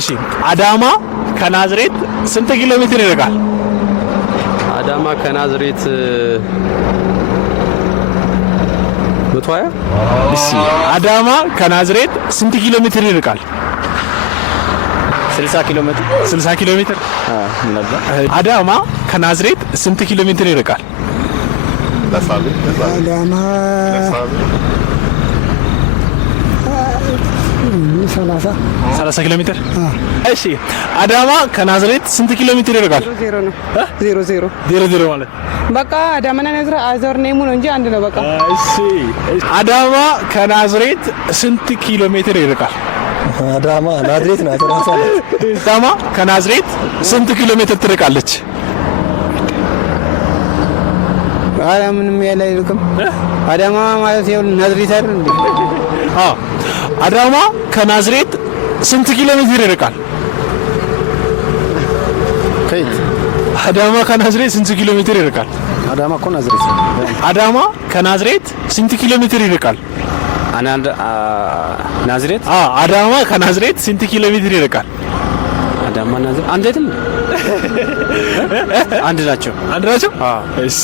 እሺ አዳማ ከናዝሬት ስንት ኪሎ ሜትር ይርቃል? አዳማ ከናዝሬት 120። እሺ አዳማ ከናዝሬት ስንት ኪሎ ሜትር ይርቃል? 60 ኪሎ ሜትር። 60 ኪሎ ሜትር። አዳማ ከናዝሬት ስንት ኪሎ ሜትር ይርቃል? አዳማ 30 ኪሎ ሜትር። እሺ አዳማ ከናዝሬት ስንት ኪሎ ሜትር ይርቃል? 0 ማለት በቃ አዳማና ናዝሬት አዘር ኔሙ ነው እንጂ አንድ ነው በቃ። እሺ አዳማ ከናዝሬት ስንት ኪሎ ሜትር ይርቃል? አዳማ ናዝሬት ናት ራሷ። አዳማ ከናዝሬት ስንት ኪሎ ሜትር ትርቃለች? አዳማ ምንም ያለ አይልቅም። አዳማ ማለት ይኸው ናዝሬት አይደል እንዴ? አዎ አዳማ ከናዝሬት ስንት ኪሎ ሜትር ይርቃል? ከየት? አዳማ ከናዝሬት ስንት ኪሎ ሜትር ይርቃል? አዳማ እኮ ናዝሬት። አዳማ ከናዝሬት ስንት ኪሎ ሜትር ይርቃል? ናዝሬት አዳማ ከናዝሬት ስንት ኪሎ ሜትር ይርቃል? አዳማ ናዝሬት አንድ አይደል? አንድ ናቸው። አንድ ናቸው። እሺ